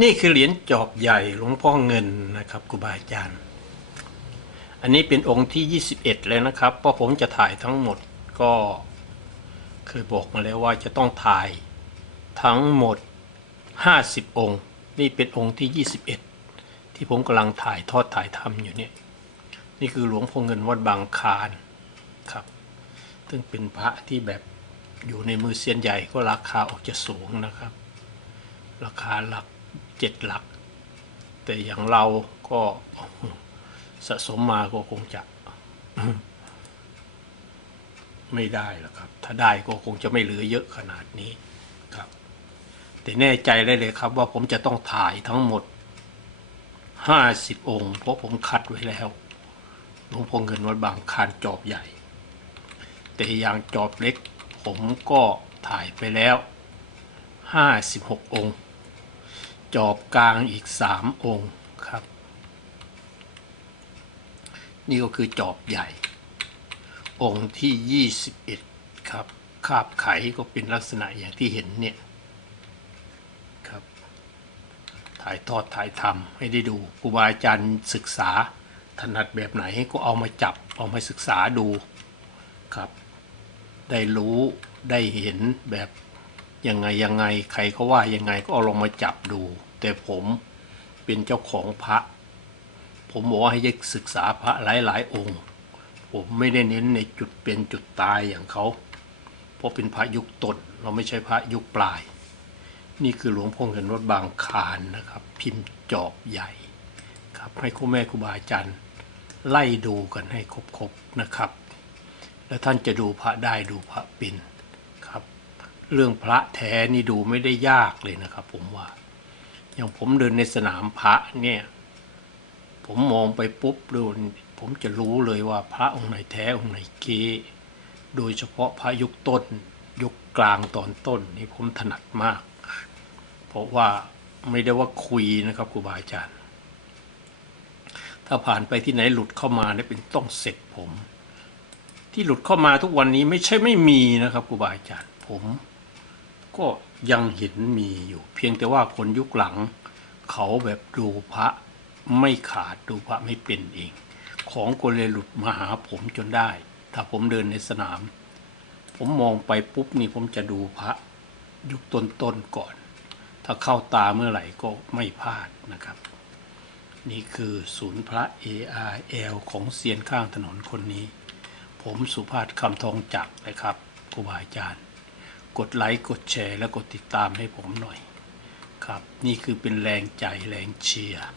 นี่คือเหรียญจอบใหญ่หลวงพ่อเงินนะครับครูบาอาจารย์ อันนี้เป็นองค์ที่ 21 เลยนะครับเพราะผมจะถ่ายทั้งหมดก็เคยบอกมาแล้วว่าจะต้องถ่ายทั้งหมด 50 องค์ นี่เป็นองค์ที่ 21 ที่ผมกำลังถ่ายทอดถ่ายทำอยู่เนี่ยนี่คือหลวงพ่อเงินวัดบางคารครับ ซึ่งเป็นพระที่แบบอยู่ในมือเซียนใหญ่ก็ราคาออกจะสูงนะครับ ราคาหลัก เจ็ดหลัก แต่อย่างเราก็สะสมมาก็คงจะ ไม่ได้หรอกครับ ถ้าได้ก็คงจะไม่เหลือเยอะขนาดนี้ครับ แต่แน่ใจได้เลยครับ ว่าผมจะต้องถ่ายทั้งหมดห้าสิบองค์เพราะผมคัดไว้แล้วหลวงพ่อเงินวัดบางคานจอบใหญ่ แต่อย่างจอบเล็ก ผมก็ถ่ายไปแล้วห้าสิบหกองค์ จอบกลางอีกสามองค์ครับ นี่ก็คือจอบใหญ่ องค์ที่ 21 ครับคาบไขก็เป็นลักษณะอย่างที่เห็นเนี่ยครับถ่ายทอดถ่ายทำให้ได้ดูครูบาอาจารย์ศึกษาถนัดแบบไหนก็เอามาจับเอามาศึกษาดูครับ ได้รู้ได้เห็นแบบ ยังไงยังไงใครเขาว่ายังไงก็เอาลงมาจับดู แต่ผมเป็นเจ้าของพระ ผมบอกว่าให้ศึกษาพระหลายๆองค์ ผมไม่ได้เน้นในจุดเป็นจุดตายอย่างเขา เพราะเป็นพระยุคต้นเราไม่ใช่พระยุคปลาย นี่คือหลวงพ่อเงินวัดบางคานนะครับ พิมพ์จอบใหญ่ครับให้ครูแม่ครูบาอาจารย์ไล่ดูกันให้ครบๆนะครับ แล้วท่านจะดูพระได้ดูพระเป็น เรื่องพระแท้นี่ดูไม่ได้ยากเลยนะครับ ผมว่า อย่างผมเดินในสนามพระเนี่ย ผมมองไปปุ๊บดูผมจะรู้เลยว่าพระองค์ไหนแท้องค์ไหนเก๊โดยเฉพาะพระยุคต้น ยุคกลางตอนต้นนี่ผมถนัดมาก เพราะว่าไม่ได้ว่าคุยนะครับครูบาอาจารย์ ถ้าผ่านไปที่ไหนหลุดเข้ามาเนี่ยเป็นต้องเสร็จผม ที่หลุดเข้ามาทุกวันนี้ไม่ใช่ไม่มีนะครับครูบาอาจารย์ผม ก็ยังเห็นมีอยู่ เพียงแต่ว่าคนยุคหลัง เขาแบบดูพระไม่ขาดดูพระไม่เป็นเอง ของก็เลยหลุดมาหาผมจนได้ ถ้าผมเดินในสนาม ผมมองไปปุ๊บนี่ผมจะดูพระยุคต้นๆก่อน ถ้าเข้าตาเมื่อไหร่ก็ไม่พลาดนะครับ นี่คือศูนย์พระ ARL ของเซียนข้างถนนคนนี้ ผมสุภาพคำทองจักนะครับครูบาอาจารย์ กดไลค์กดแชร์ และกดติดตามให้ผมหน่อย ครับ นี่คือเป็นแรงใจแรงเชียร์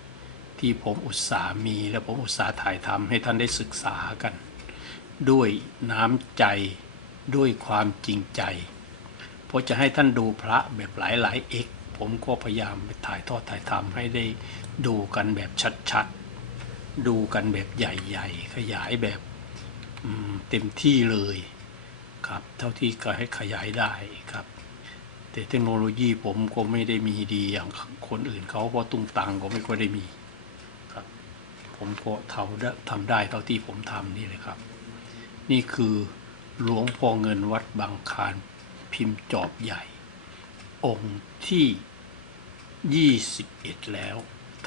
ที่ผมอุตส่าห์มีและผมอุตส่าห์ถ่ายทำให้ท่านได้ศึกษากัน ด้วยน้ำใจด้วยความจริงใจ เพราะจะให้ท่านดูพระแบบหลายๆเอกผมก็พยายามไปถ่ายทอดถ่ายทำให้ได้ดูกันแบบชัดๆ ดูกันแบบใหญ่ๆ ขยายแบบเต็มที่เลย ครับ เท่าที่ก็ให้ขยายได้ครับ แต่เทคโนโลยีผมก็ไม่ได้มีดีอย่างคนอื่นเขาเพราะตุ้งตังก็ไม่ค่อยได้มีครับ ผมก็ทำได้ทำได้เท่าที่ผมทำนี่เลยครับ นี่คือหลวงพ่อเงินวัดบางคารพิมพ์จอบใหญ่ องค์ที่ 21 แล้ว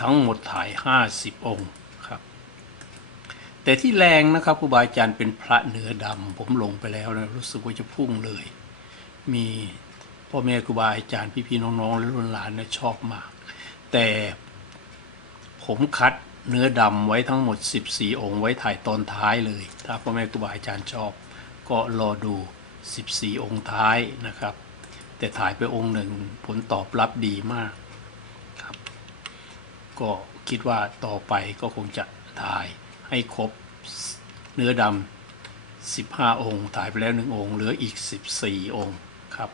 ทั้งหมดถ่าย 50 องค์ แต่ที่แรงนะครับครูบาอาจารย์เป็นพระเนื้อดำผมลงไปแล้วนะรู้สึกว่าจะพุ่งเลย มีพ่อแม่ครูบาอาจารย์พี่ๆน้องๆและรุ่นหลานนี่ยชอบมาก แต่ผมคัดเนื้อดำไว้ทั้งหมด 14 องค์ไว้ถ่ายตอนท้ายเลย ถ้าพ่อแม่ครูบาอาจารย์ชอบ ก็รอดู 14 องค์ท้ายนะครับ แต่ถ่ายไปองค์หนึ่งผลตอบรับดีมากครับ ก็คิดว่าต่อไปก็คงจะถ่าย ให้ครบเนื้อดำ15องค์ถ่ายไปแล้วหนึ่งองค์ เหลืออีก14องค์ครับ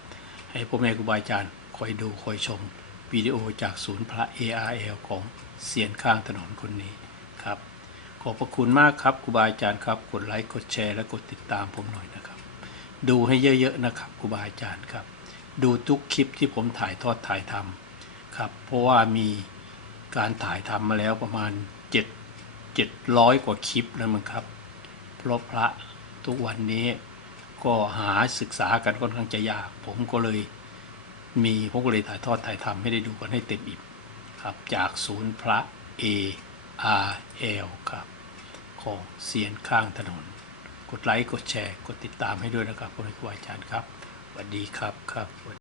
ให้พ่อแม่ครูบาอาจารย์คอยดูคอยชมวิดีโอจากศูนย์พระ ARL ของเสียนข้างถนนคนนี้ครับ ขอบพระคุณมากครับครูบาอาจารย์ครับ กดไลค์กดแชร์และกดติดตามผมหน่อยนะครับ ดูให้เยอะๆนะครับครูบาอาจารย์ครับ ดูทุกคลิปที่ผมถ่ายทอดถ่ายทำครับ เพราะว่ามีการถ่ายทำมาแล้วประมาณ 7 700 กว่าคลิปแล้วมั้งครับ เพราะพระทุกวันนี้ก็หาศึกษากันค่อนข้างจะยาก ผมก็เลยมีผมก็เลยถ่ายทอดถ่ายทำให้ได้ดูกันให้เต็มอิ่มครับ จากศูนย์พระ A R L ครับ ของเสียนข้างถนน กดไลค์ กดแชร์ กดติดตามให้ด้วยนะครับคุณครูอาจารย์ครับสวัสดีครับครับ